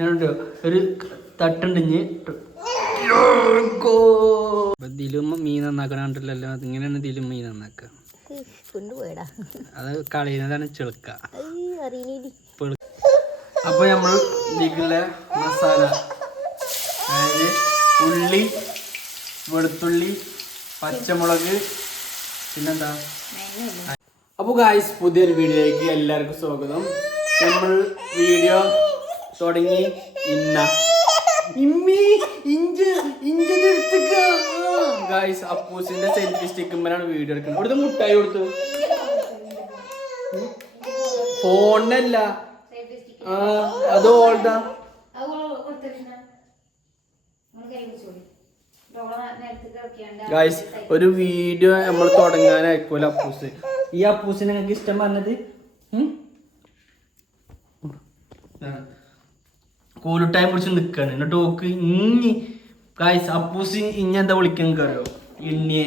ഞാനുണ്ടോ ഒരു തട്ടുണ്ടിഞ്ഞ് ഇതിലും മീൻ നന്നാക്കണല്ലോ. ഇങ്ങനെയാണ് ഇതിലും മീൻ നന്നാക്കുക. അത് കളയുന്നതാണ് ചെളുക്ക. അപ്പൊ നമ്മൾ ഇതിലേക്കുള്ള മസാല, അതായത് ഉള്ളി, വെളുത്തുള്ളി, പച്ചമുളക്, പിന്നെന്താ. അപ്പോൾ ഗായ്സ്, പുതിയൊരു വീഡിയോയിലേക്ക് എല്ലാവർക്കും സ്വാഗതം. നമ്മൾ വീഡിയോ തുടങ്ങി ഗായ്സ് അപ്പൂസിന്റെ സെൽഫി സ്റ്റിക്കുമ്പോഴാണ് വീഡിയോ എടുക്കുന്നത്. ഇവിടുത്തെ മുട്ടായി കൊടുത്തു ഫോണിനല്ല, അത് ഓൾഡാ. ഗായ്സ് ഒരു വീഡിയോ നമ്മൾ തുടങ്ങാനായിക്കോല അപ്പൂസ്. ഈ അപ്പൂസിനെ നിങ്ങൾക്ക് ഇഷ്ടം പറഞ്ഞത് കൂലുട്ടായി പിടിച്ച് നിൽക്കാണ്. എന്നിട്ട് ഓക്ക് ഇഞ്ഞി ഗായ്സ് അപ്പൂസ് ഇഞ്ഞ എന്താ വിളിക്കാൻ കയറിയോ? ഇണ്ണിയെ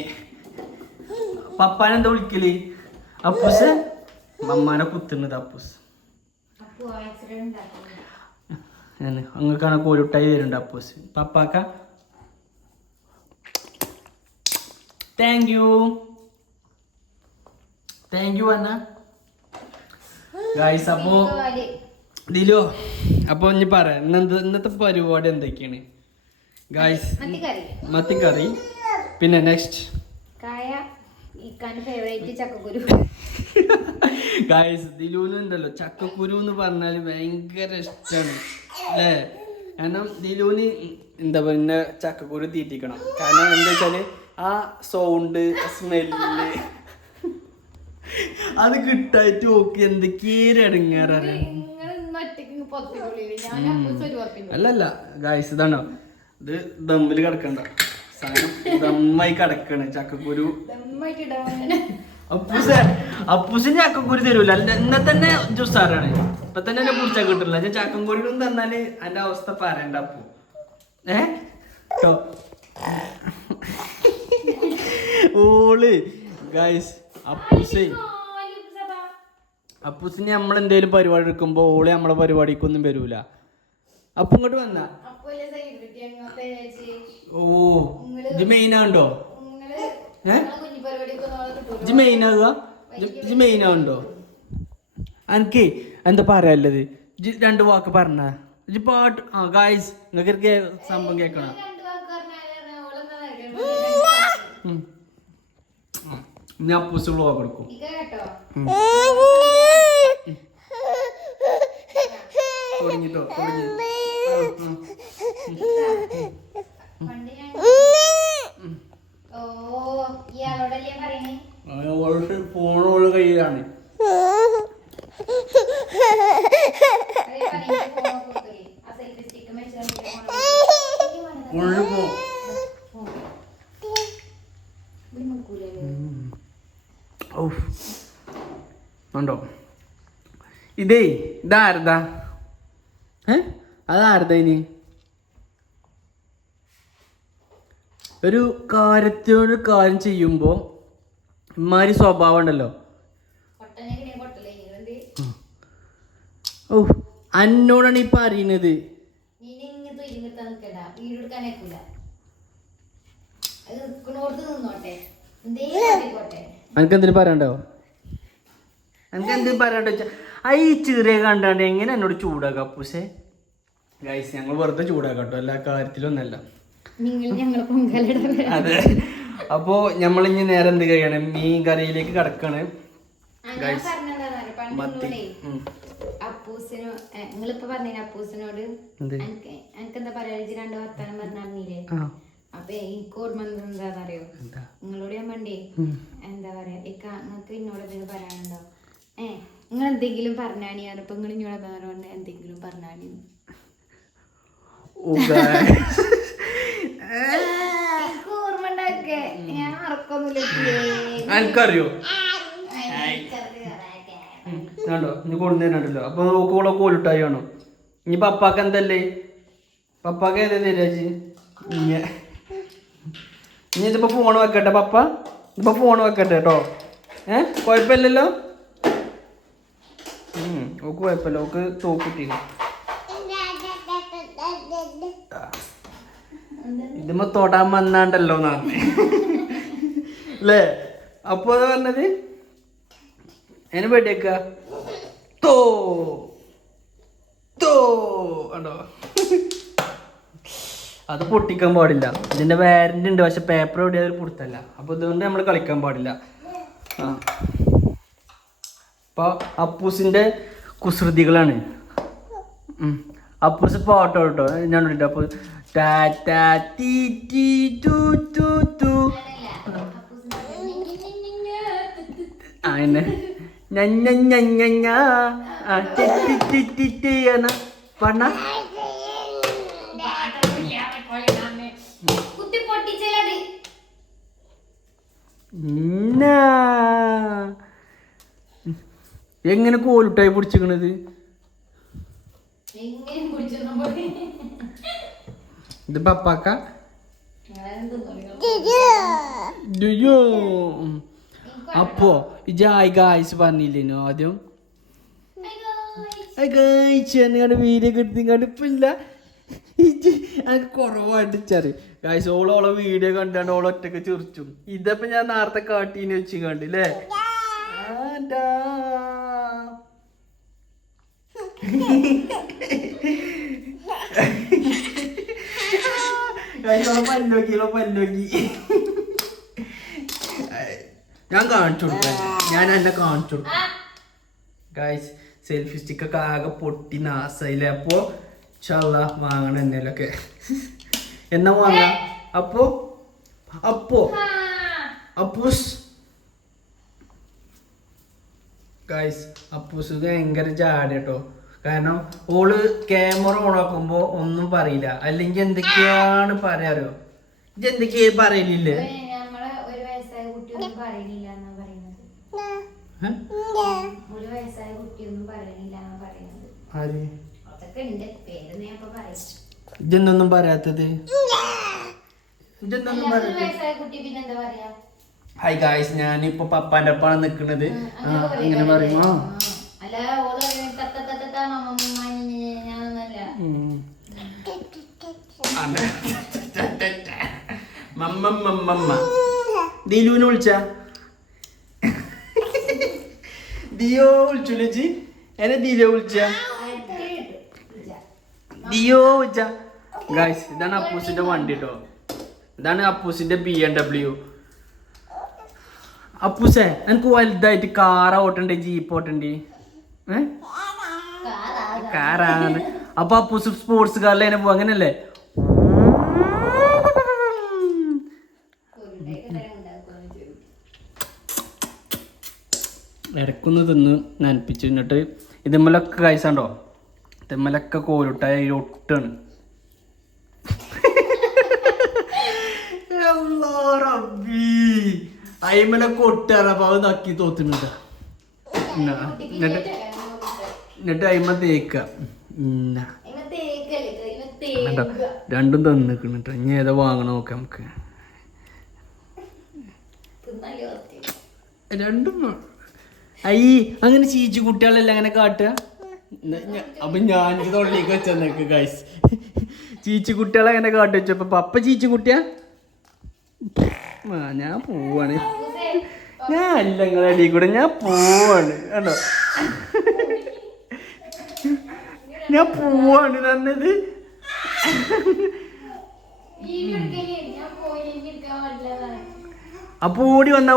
പപ്പാനെന്താ വിളിക്കല്? അപ്പൂസ് മമ്മാനെ കുത്തുന്നത് അപ്പൂസ്. അങ്ങക്കാണ് കോലുട്ടായി വരുന്നുണ്ട് അപ്പൂസ്. പപ്പാക്ക താങ്ക് യു അന്ന ഗായ്സ്. അപ്പോ ദിലോ, അപ്പൊ ഇനി പറ ഇന്നത്തെ പരിപാടി എന്തൊക്കെയാണ് ഗായ്സ്? മത്തിക്കറി, പിന്നെ നെക്സ്റ്റ് ഗായ്സ് ദിലുവിന് ഉണ്ടല്ലോ ചക്കക്കുരു എന്ന് പറഞ്ഞാല് ഭയങ്കര ഇഷ്ടമാണ് അല്ലേ? കാരണം ദിലുവിന് എന്താ പറയുക ചക്കക്കുരു തീറ്റിക്കണം. കാരണം എന്താ വെച്ചാല് ആ സൗണ്ട്, സ്മെല്ല് അത് കിട്ടായിട്ട് ഓക്ക് എന്തൊക്കെയാണ് ഇടങ്ങാറേ. അല്ലല്ല ഗായ്സ്, ഇതാണോ ഇത് ദമ്മില് കിടക്കണ്ട സാധനം, ദമ്മായി കിടക്കാണ് ചക്കക്കുരു. അപ്പൂസിന് ചക്കക്കുരു തരൂല. ഇന്നെ തന്നെ ജ്യൂസാറാണ്. ഇപ്പൊ തന്നെ എന്നെ കുടിച്ചാൽ കിട്ടില്ല. ഞാൻ ചക്കക്കുരു തന്നാല് അതിന്റെ അവസ്ഥ പറയണ്ട അപ്പു. ഓള് ഗായ്സ് അപ്പൂസിന് നമ്മളെന്തേലും പരിപാടി എടുക്കുമ്പോ ഓള് നമ്മളെ പരിപാടിക്കൊന്നും വരൂല. അപ്പൊ ഇങ്ങോട്ട് വന്ന ഓ ഇജ് മെയിനാണ്ടോ? ഇജ് മെയിനാകുക? ഇജ് മെയിനാവുണ്ടോ? എനിക്ക് എന്താ പറയാനുള്ളത്? ഇജ് 2 വാക്ക് പറഞ്ഞ ഇജ് പാട്ട്. ഗായ്സ് നിങ്ങൾക്ക് സംഭവം കേൾക്കണം. ഞാൻ അപ്പൂസ് വ്ലോഗ് കൊടുക്കും. തുടങ്ങിട്ടോ തുടങ്ങി. ഫോണോള് കയ്യിലാണ്. ഉണ്ടോ ഇതാരതാ? അതാരതാ? ഇനി ഒരു കാര്യത്തിനൊരു കാര്യം ചെയ്യുമ്പോ ഇമാതിരി സ്വഭാവം ഉണ്ടല്ലോ. ഓ അന്നോടാണ് ഈ പറയുന്നത്. എനിക്കെന്തിനു പറയണ്ടോ? എനിക്കെന്തിനു പറയണ്ടോ? ഈ ചെറിയ കണ്ടാണ്ട് എങ്ങനെ എന്നോട് ചൂടാക്കാം അപ്പൂസേ? ഗൈസ് ഞങ്ങൾ വെറുതെ ചൂടാക്കാട്ടോ, എല്ലാ കാര്യത്തിലൊന്നല്ല. അതെ. അപ്പോ നമ്മളിനി നേരെ എന്ത് കഴിയാണ്? മീൻ കറിയിലേക്ക് കടക്കാണ് ഗൈസ്. നിങ്ങളിപ്പോ പറഞ്ഞ അപ്പൂസിനോട് എനിക്കെന്താ പറയാ, 2 വർത്താനം പറഞ്ഞില്ലേ? അപ്പൊ എനിക്ക് ഓർമ്മ എന്താണെന്നറിയോ? നിങ്ങളോട് ഞാൻ പണ്ടേ എന്താ പറയാ, നിങ്ങൾക്ക് എന്നോട് എന്തെങ്കിലും പറയാനുണ്ടോ? നിങ്ങൾ എന്തെങ്കിലും പറഞ്ഞാണി പറഞ്ഞപ്പോ നിങ്ങൾ ഇങ്ങോട്ട് എന്താ പറയുക? എന്തെങ്കിലും പറഞ്ഞാണി ഓർമ്മ ഉണ്ടാക്കേ. ഞാൻ ഉറക്കൊന്നുമില്ല. എനിക്കറിയോ കണ്ടോ ഇനി കൊണ്ടുതരുന്നുണ്ടല്ലോ. അപ്പൊ നോക്കോളെ കോലിട്ടായി ആണോ? ഇനി പപ്പാക്ക് എന്തല്ലേ? പപ്പാക്ക് ഏതാ തരാജി? ഇനി ഇതിപ്പോ ഫോൺ വെക്കട്ടെ പപ്പ? ഇതിപ്പോ ഫോൺ വെക്കട്ടെ കേട്ടോ? കുഴപ്പമില്ലല്ലോ? ഓക്ക് കുഴപ്പമില്ല. ഓക്ക് തോക്കിട്ടില്ല. ഇതുമ്മ തൊടാൻ വന്നാണ്ടല്ലോ നാളെ അല്ലേ? അപ്പൊ അത് പറഞ്ഞത് എന്നെ പേടിയേക്ക തോ തോ ഉണ്ടോ? അത് പൊട്ടിക്കാൻ പാടില്ല. ഇതിന്റെ വാരന്റ് ഉണ്ട്, പക്ഷെ പേപ്പർ എവിടെയാ ഒരു പൊടുത്തല്ല. അപ്പൊ ഇതുകൊണ്ട് നമ്മൾ കളിക്കാൻ പാടില്ല. ആ അപ്പൊ അപ്പൂസിന്റെ കുസൃതികളാണ്. അപ്പൂസ് പാട്ടോ കേട്ടോ ഞാൻ വിളിട്ടോ. അപ്പൊ അങ്ങനെ പറഞ്ഞ എങ്ങനെ കോലുട്ടായി പിടിച്ചിക്കണത്? ഇത് പപ്പാക്ക. അപ്പോ ഇജായ് ഗായ്സ് പറഞ്ഞില്ലേനോ ആദ്യം? വീഡിയോ കിട്ടിങ്ങാണ്ട് ഇപ്പൊ ഇല്ല. എനിക്ക് കുറവായിട്ട് ചെറിയ ഗായ്സ് ഓളോളെ വീഡിയോ കണ്ടാണ്ട് ഓളെ ഒറ്റക്ക് ചിറിച്ചും. ഇതപ്പൊ ഞാൻ നേരത്തെ കാട്ടീന്ന് വെച്ച് കണ്ടില്ലേ? പല്ലോക്കി ഞാൻ കാണിച്ചു കൊടുക്കാം. ഞാൻ എന്നെ കാണിച്ചു കൊടുക്കാം ഗായ്സ്. സെൽഫി സ്റ്റിക്കൊക്കെ ആകെ പൊട്ടി നാസായില്ലേ? അപ്പോ ഇൻഷാല്ലാ വാങ്ങണം എന്നേലൊക്കെ. എന്നാ വാങ്ങാം. അപ്പോ അപ്പൂസ് ഗായ്സ് അപ്പൂസ് ഭയങ്കര ജാടി കേട്ടോ. കാരണം ഓള് ക്യാമറ ഓണാക്കുമ്പോ ഒന്നും പറയില്ല. അല്ലെങ്കിൽ എന്തൊക്കെയാണ് പറയാറോ? ഇത് എന്തൊക്കെയാ പറയലില്ലേ? ഇതൊന്നും പറയാത്തത്? ഹായ് ഗായ്സ്, ഞാനിപ്പോ പപ്പാന്റെ ഒപ്പാണ് നിക്കണത്. ഇങ്ങനെ പറയുമോ? ദിലുവിനെ വിളിച്ച ദിയോ വിളിച്ചു എന്നെ ദിലോ വിളിച്ച ദിയോ വിളിച്ച. ഗായ്സ് ഇതാണ് അപ്പൂസിന്റെ വണ്ടി കേട്ടോ. ഇതാണ് അപ്പൂസിന്റെ BMW. അപ്പൂസേ എനിക്ക് വലുതായിട്ട് കാറാ ഓട്ടണ്ടേ ജീപ്പ് ഓട്ടണ്ടേ? കാറാണ്. അപ്പൊ അപ്പൂസ് സ്പോർട്സ് കാറിൽ അതിനെ പോവാ അങ്ങനല്ലേ? ഇടക്കൊന്ന് തിന്ന് നനപ്പിച്ചു. എന്നിട്ട് ഇതുമ്മലൊക്കെ കായ്സാണ്ടോ? ഇതുമ്മലൊക്കെ കോലുട്ടായ ഒട്ടാണ്. അയിമലൊക്കെ ഒട്ടാണ്. അപ്പൊ അത് നക്കി തോത്തുന്നുണ്ട്. എന്നിട്ട് അയിമ തേക്ക. രണ്ടും തന്നിക്കണിട്ടോ. ഇനി ഏതാ വാങ്ങണ നോക്കാം നമുക്ക്. രണ്ടും അയ്യ അങ്ങനെ ചീച്ചു കുട്ടികളെല്ലാം അങ്ങനെ കാട്ടുക. അപ്പൊ ഞാൻ തൊള്ളിക്ക് വെച്ചേക്ക് ഗൈസ്. ചീച്ചു കുട്ടികളെ അങ്ങനെ കാട്ടി വെച്ചപ്പോ പപ്പ ചീച്ചു കുട്ടിയാ. ഞാൻ പോവാണ്. ഞാൻ അല്ല നിങ്ങളെ അടി കൂടെ ഞാൻ പോവാണ് കേട്ടോ. ഞാൻ പോവാണ് തന്നത്. അപ്പൊ ഓടി വന്ന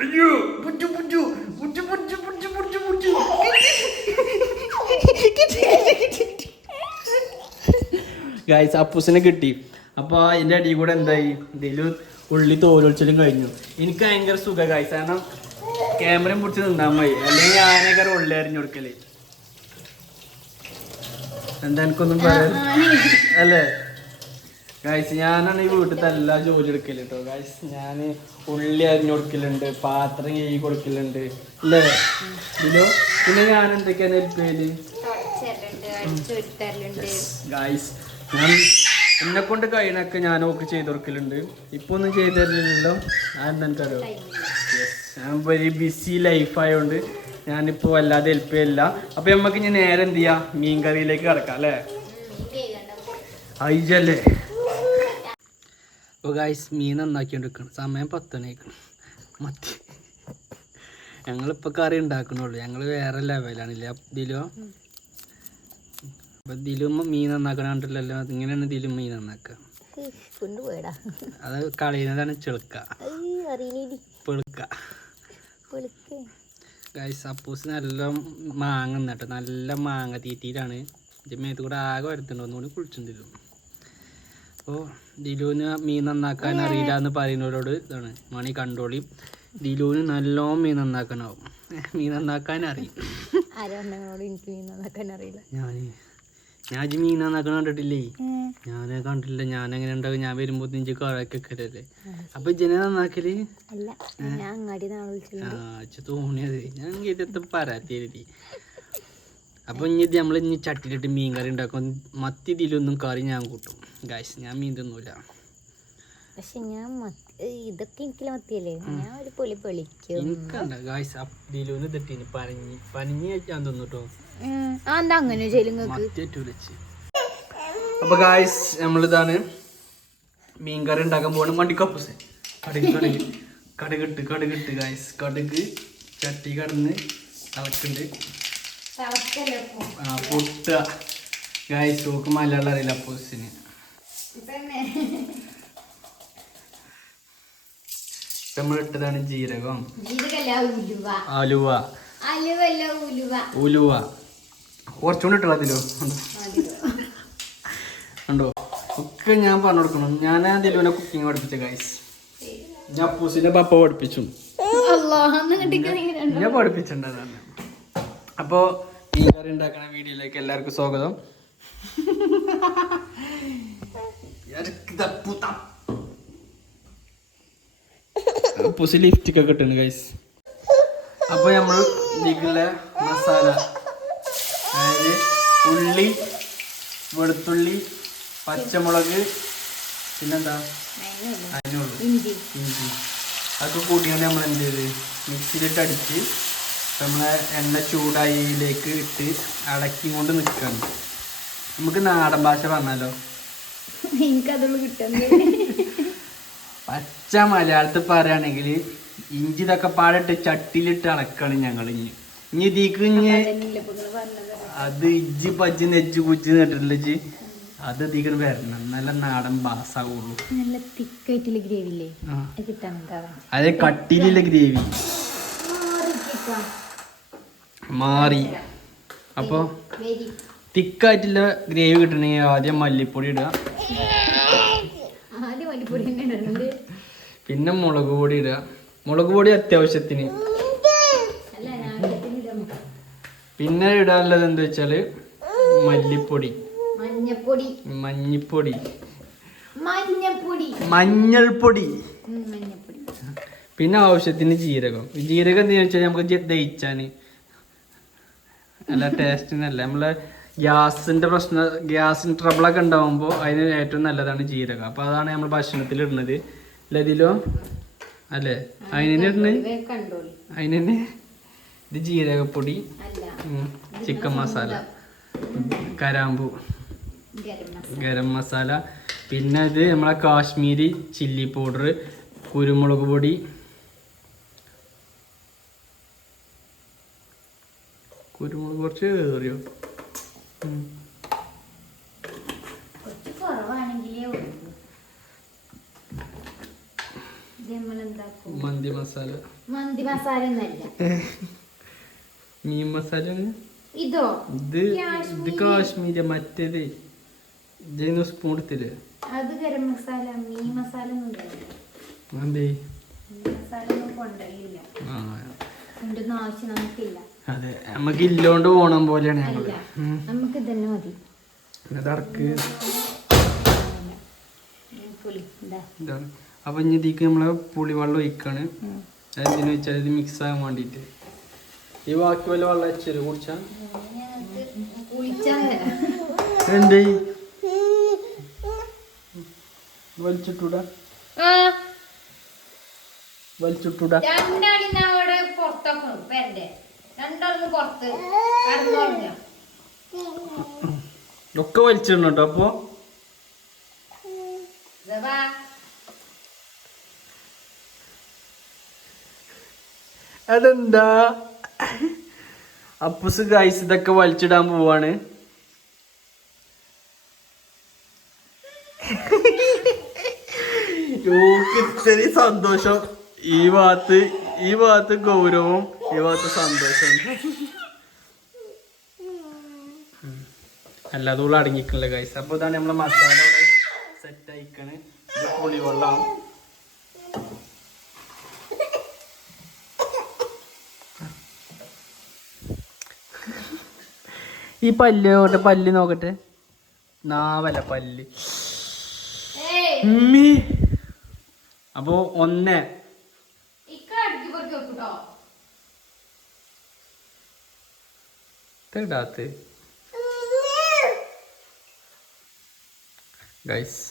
അയ്യോ ഗായ്സ് അപ്പൂസിനെ കിട്ടി. അപ്പൊ അതിന്റെ അടി കൂടെ എന്തായി ഇതിലും ഉള്ളി തോലൊളിച്ചലും കഴിഞ്ഞു. എനിക്ക് ഭയങ്കര സുഖ ഗായ്സ്. കാരണം ക്യാമറയും പിടിച്ച് നിന്നാ മതി. അല്ലെങ്കിൽ ഞാനൊക്കെ ഉള്ളി അരിഞ്ഞു കൊടുക്കല്. എന്താ എനിക്കൊന്നും പറയാ അല്ലേ ഗായ്സ്? ഞാനാണ് ഈ വീട്ടിലത്തെ എല്ലാ ജോലി എടുക്കല് കേട്ടോ ഗായ്സ്. ഞാൻ ഉള്ളി അരിഞ്ഞു കൊടുക്കലുണ്ട്, പാത്രം കഴുകി കൊടുക്കലുണ്ട് അല്ലേ ഇതിലോ? പിന്നെ ഞാൻ എന്തൊക്കെയാണ് ഹെൽപ്പ് ചെയ്യല്? അടിച്ചോരിത്തരലുണ്ട്. ഗായ്സ് ഞാൻ എന്നെ കൊണ്ട് കഴിയണൊക്കെ ഞാൻ ഓക്ക് ചെയ്ത് കൊടുക്കലുണ്ട്. ഇപ്പൊ ഒന്നും ചെയ്ത് തരില്ലല്ലോ. അതെന്താണെന്നറിയോ, ഞാൻ വെരി ബിസി ലൈഫായതുകൊണ്ട് ഞാനിപ്പോൾ വല്ലാതെ ഹെൽപ്പ് ചെയ്യില്ല. അപ്പോൾ നമുക്ക് ഇനി നേരെ എന്ത് ചെയ്യാം, മീൻ കറിയിലേക്ക് കിടക്കാം അല്ലേ? അയച്ചല്ലേ. അപ്പോൾ ഗായ്സ് മീൻ നന്നാക്കിക്കൊണ്ടിരിക്കണം. സമയം 10 മണിയാക്കണം. മത്തി ഞങ്ങളിപ്പോൾ കറി ഉണ്ടാക്കണുള്ളൂ. ഞങ്ങൾ വേറെ ലെവലാണില്ലേ ദിലോ? അപ്പം ദിലും മീൻ നന്നാക്കണ കണ്ടില്ലല്ലോ. ഇങ്ങനെയാണ് ദിലും മീൻ നന്നാക്കുക. അത് കളയുന്നതാണ് ചെളുക്ക പെളുക്ക. ഗൈസ് അപ്പൂസ് നല്ല മാങ്ങ എന്നിട്ട് നല്ല മാങ്ങ തീറ്റയിലാണ്. ഇതിൻ്റെ മേത്ത് കൂടെ ആകെ വരുത്തുണ്ട്. ഒന്നുകൂടി കുളിച്ചിട്ടുണ്ടല്ലോ. അപ്പോൾ ദിലുവിന് മീൻ നന്നാക്കാൻ അറിയില്ല എന്ന് പറയുന്നവരോട് ഇതാണ് മണി കണ്ടോളി. ദിലുവിന് നല്ലോണം മീൻ നന്നാക്കാനാവും. മീൻ നന്നാക്കാൻ അറിയും. ഞാൻ മീൻ നന്നാക്കാൻ കണ്ടിട്ടില്ലേ? ഞാൻ കണ്ടില്ല. ഞാൻ എങ്ങനെ ഉണ്ടാവും? ഞാൻ വരുമ്പോ നിഞ്ച് കറക്കൊക്കെ അപ്പൊ ജന നന്നാക്കല് തോന്നിയത് ഞാൻ കേട്ട പരാതി. അപ്പൊ ഇനി നമ്മൾ ഇനി ചട്ടിയിലിട്ട് മീൻ കറി ഉണ്ടാക്കും. മത്തി ഇതിലൊന്നും കറി ഞാൻ കൂട്ടും. ഗായ്സ് ഞാൻ മീൻ തിന്നൂല. പക്ഷെ ഞാൻ ഇതൊക്കെ എനിക്കില്ല മത്തിയല്ലേ, ഞാൻ ഒരു പൊളി പൊളിക്കും. എനിക്കണ്ട ഗായ്സ് ദിലുവിന് തെറ്റിന് പനിഞ്ഞ് ഞാൻ തിന്നുട്ടോ. എന്താ അങ്ങനെ മത്തിയറ്റൂലച്ച്. അപ്പൊ ഗായ്സ് നമ്മളിതാണ് മീൻ കറി ഉണ്ടാക്കാൻ പോകണം. വണ്ടിക്കപ്പൂസേ കടുകിട്ട് ഗായ്സ്. കടുക് ചട്ടി കടന്ന് തിളക്കുന്നുണ്ട്. പൊട്ട ഗായ്സ്. നോക്ക് മലയാളം അറിയില്ല അപ്പൂസിന്. നമ്മളിട്ടതാണ് ജീരകം, അലുവ, ഉലുവ. കുറച്ചുകൂടി ഇട്ടുള്ള അതിലോ ഉണ്ടോ ഒക്കെ ഞാൻ പറഞ്ഞു കൊടുക്കണം. ഞാൻ ദിലുവിനെ കുക്കിങ് പഠിപ്പിച്ച ഗൈസ്. ഞാൻ അപ്പൂസിന്റെ പപ്പ പഠിപ്പിച്ചു. ഞാൻ പഠിപ്പിച്ചിട്ടുണ്ടതാണ്. അപ്പോൾ മീൻ കറി ഉണ്ടാക്കണ വീഡിയോയിലേക്ക് എല്ലാവർക്കും സ്വാഗതം. അപ്പൂസ് ലിഫ്റ്റൊക്കെ കിട്ടുന്നു ഗൈസ്. അപ്പോൾ നമ്മൾ ഇതിലുള്ള മസാല, അതായത് ഉള്ളി, വെളുത്തുള്ളി, പച്ചമുളക്, പിന്നെന്താ അതിനുള്ളൂ ഇഞ്ചി, അതൊക്കെ കൂട്ടിയാണ് നമ്മൾ എന്ത് ചെയ്ത് മിക്സിയിലിട്ട് അടിച്ച് നമ്മളെ എണ്ണ ചൂടായിലേക്ക് ഇട്ട് ഇളക്കി കൊണ്ട് നിൽക്കുകയാണ്. നമുക്ക് നാടൻ ഭാഷ പറഞ്ഞാലോ? എനിക്കതുള്ളൂ കിട്ടുന്നത്. പച്ച മലയാളത്തിൽ പറയുകയാണെങ്കിൽ ഇഞ്ചി ഇതൊക്കെ പാടിട്ട് ചട്ടിയിലിട്ട് ഇളക്കാണ് ഞങ്ങൾ. ഇനി ഇതിക്ക് അത് ഇജ്ജി പജ്ജി നെജ്ജ് കുജ്ജി നെട്ടില്ലേ അത് ഇതിക്ക് വരണം. നല്ല നാടൻ ബാസാവുള്ളൂ. അതെ കട്ടിയിലുള്ള ഗ്രേവി മാറി. അപ്പോൾ തിക്കായിട്ടുള്ള ഗ്രേവി കിട്ടണമെങ്കിൽ ആദ്യം മല്ലിപ്പൊടി ഇടുക, പിന്നെ മുളക് പൊടി ഇടുക. മുളക് പൊടി അത്യാവശ്യത്തിന്. പിന്നെ ഇടാനുള്ളത് എന്താ വെച്ചാല് മല്ലിപ്പൊടി, മഞ്ഞൾപ്പൊടി, പിന്നെ ആവശ്യത്തിന് ജീരകം. ജീരകം എന്താ വെച്ചാൽ നമുക്ക് ദഹിച്ചാന് നല്ല ടേസ്റ്റിനല്ല. നമ്മളെ ഗ്യാസിന് ട്രബിളൊക്കെ ഉണ്ടാകുമ്പോൾ അതിന് ഏറ്റവും നല്ലതാണ് ജീരകം. അപ്പോൾ അതാണ് നമ്മൾ ഭക്ഷണത്തിൽ ഇടുന്നത്. അല്ല ഇതിലോ അല്ലേ? അതിനെ അതിനെ ഇത് ജീരകപ്പൊടി, ചിക്കൻ മസാല, കരാമ്പു, ഗരം മസാല, പിന്നെ ഇത് നമ്മളെ കാശ്മീരി ചില്ലി പൗഡർ, കുരുമുളക് പൊടി, കുരുമുളക് കുറച്ച് ഏറിയോ മന്തി മസാല, മീൻ മസാല, ഇത് ഇത് കാശ്മീരി. മറ്റേത് ഇതിന് സ്പൂൺ എടുത്തില്ലേ? അത് ഗരം മസാല. മീൻ മസാല ആവശ്യം നമുക്കില്ല. അതെ, നമുക്ക് ഇല്ലോണ്ട് പോണം പോലെയാണ് ഞങ്ങള്. നമുക്ക് തന്നെ മതി. അപ്പൊ ഇനി ഇതിക്ക് നമ്മളെ പുളിവെള്ളം ഒഴിക്കാണ്. എന്തിനു വെച്ചാൽ ഇത് മിക്സ് ആകാൻ വേണ്ടിട്ട്. ഈ ബാക്കി വല്ല വെള്ളം വെച്ചാൽ കുടിച്ചാ കുളിച്ച് എന്തേ വലിച്ചിട്ടൂടാ വലിച്ചിട്ടൂടാ രണ്ടാളിനവിടെ പുറത്തൊക്കെ പേരുടെ രണ്ടാളിന് പുറത്ത് കടന്നോളിഞ്ഞ ഒക്കെ വലിച്ചിടണോ അപ്പൊ അതെന്താ അപ്പുസ് ഗൈസ് ഇതൊക്കെ വലിച്ചിടാൻ പോവാണ്. ഇത്തിരി സന്തോഷം ഈ ഭാഗത്ത് ഗൗരവം ഈ ഭാഗത്ത് സന്തോഷം. അല്ലാതെ ഉള്ള അടങ്ങിക്കണില്ല ഗൈസ്. അപ്പൊ ഇതാണ് നമ്മളെ മസാല സെറ്റ് ആയിക്കാണ്. ഇത് പുളിവെള്ളം ഈ പല്ല് നോക്കട്ടെ നാവല്ല പല്ല്. അപ്പൊ ഒന്ന് ഇടാത്ത ഗൈസ്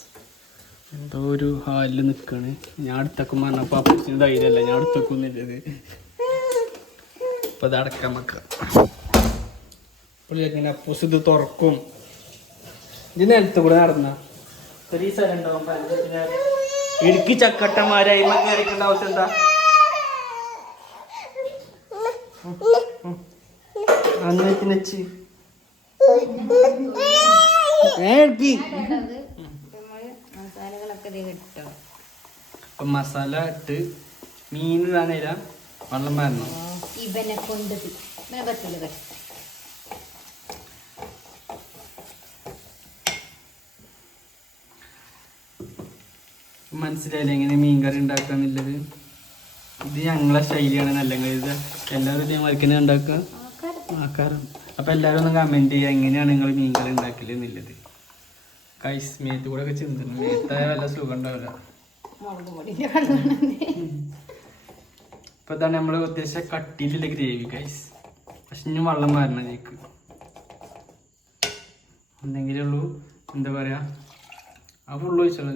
എന്തോ ഒരു ഹാലിൽ നിൽക്കാണ്. ഞാൻ അടുത്തൊക്കെ പറഞ്ഞപ്പോ അപ്പൂസിന് ധൈര്യമല്ല, ഞാൻ അടുത്തൊക്കൊന്നുമില്ലത്. അപ്പൊ ഇത് അടക്കാൻ വെക്കാം. ഇങ്ങനെ അപ്പൂസ് ഇത് തുറക്കും. ഇത് നിലത്ത് കൂടെ നടന്ന ഒരു സ്ഥലം ഉണ്ടാവും. ഇടുക്കി ചക്കട്ടന്മാരായി കയറിക്കേണ്ട ആവശ്യം എന്താ? അന്നേച്ച് മസാല ഇട്ട് മീൻ ഇടാനേല വെള്ളം വരണം. മനസ്സിലായില്ല എങ്ങനെ മീൻ കറി ഉണ്ടാക്കാന്നുള്ളത്. ഇത് ഞങ്ങളെ ശൈലിയാണ്. നല്ല ഇത് എല്ലാവരും ഇതേമാതിരിക്കന്നെ ഉണ്ടാക്കുക ആക്കാറും. അപ്പൊ എല്ലാവരും ഒന്ന് കമന്റ് ചെയ്യുക എങ്ങനെയാണ് നിങ്ങൾ മീൻ കറി ഉണ്ടാക്കില്ല എന്നുള്ളത്. കൈസ് മേത്ത് കൂടെ ഒക്കെ ചിന്തണം. മേത്തായ വല്ല സുഖം ഉണ്ടാവില്ല. ഇപ്പൊ ഇതാണ് നമ്മള് ഉദ്ദേശിച്ച കട്ടിയിലുള്ള ഗ്രേവി കൈസ്. പക്ഷെ ഇനി വെള്ളം മാറണം എനിക്ക് എന്തെങ്കിലും ഉള്ളൂ. എന്താ പറയാ ആ ഫുള്ള് ഒഴിച്ചോളൂ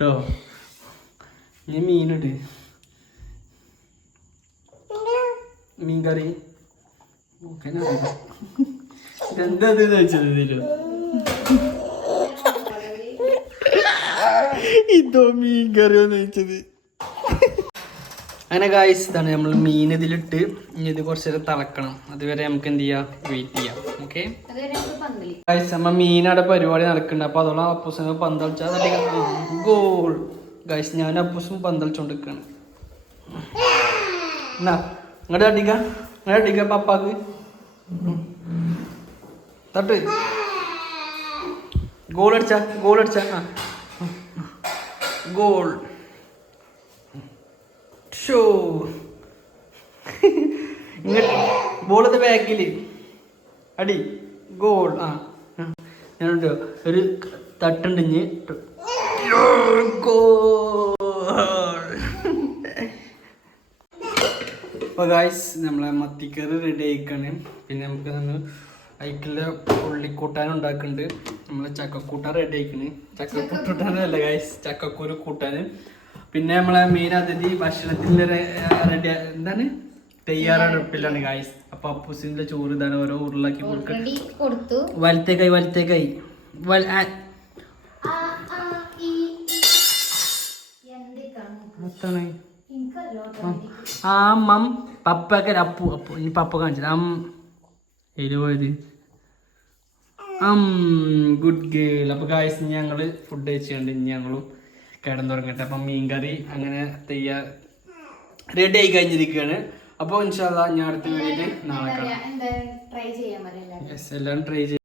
കേട്ടോ. ഇനി മീനിട്. മീൻ കറി എന്താ വെച്ചത് ഇതിലും ഇതോ മീൻ കറിയോന്ന് വെച്ചത്. അങ്ങനെ ഗായ്സ് ഇതാണ് നമ്മൾ മീൻ ഇതിലിട്ട് ഇനി ഇത് കുറച്ച് നേരം തിളക്കണം. അതുവരെ നമുക്ക് എന്ത് ചെയ്യാം, വെയിറ്റ് ചെയ്യാം. ഓക്കെ ഗായ്സ് നമ്മ മീനവിടെ പരിപാടി നടക്കുന്നുണ്ട്. അപ്പൊ അതോളം അപ്പൂസിനെ പന്തളിച്ചാൽ ഗോൾ. ഗായ്സ് ഞാൻ അപ്പൂസും പന്തളിച്ചോണ്ടിരിക്കാണ്. എന്നാ ഇങ്ങോട്ട് അടിക്ക പപ്പാക്ക് തട്ട്. ഗോൾ അടിച്ച ഗോൾ ഷോ. ഇങ്ങോട്ട് ബോളത് ബാക്കില് അടി ഗോൾ. ഞാനുണ്ടോ ഒരു തട്ടുണ്ടിഞ്ഞ് അപ്പോൾ ഗായ്സ് നമ്മളെ മത്തിക്കറി റെഡി ആയിക്കാണ്. പിന്നെ നമുക്ക് അതിക്കുള്ള ഉള്ളിക്കൂട്ടാൻ ഉണ്ടാക്കുന്നുണ്ട്. നമ്മളെ ചക്കക്കൂട്ടാൻ റെഡി ആയിക്കണ്. ചക്കക്കൂട്ടാനല്ല ഗായ്സ്, ചക്കക്കുരു കൂട്ടാൻ. പിന്നെ നമ്മളെ മെയിൻ അതിഥി ഭക്ഷണത്തിൻ്റെ റെഡി എന്താണ് തയ്യാറെടുപ്പിലാണ് ഗായ്സ്. അപ്പൊ അപ്പൂസിന്റെ ചോറ് ഇതാണ് ഓരോ ഉരുളാക്കി കൊടുത്തു. വലത്തേക്കായി മം പപ്പൊക്കെ അപ്പു ഇനി പപ്പ കാണിച്ചത് പോയത് ഗുഡ് ഗേൾ. അപ്പൊ ഗായ്സ് ഞങ്ങള് ഫുഡ് കഴിച്ചുകൊണ്ട് ഇനി ഞങ്ങളും കിടന്നുറങ്ങട്ടെ. അപ്പം മീൻകറി അങ്ങനെ റെഡി ആയി കഴിഞ്ഞിരിക്കുകയാണ്. അപ്പോൾ ഇൻഷാ അല്ലാഹ് ഞാൻ അടുത്ത വീഡിയോയിൽ നാളെ കാണാം. എല്ലാവരും ട്രൈ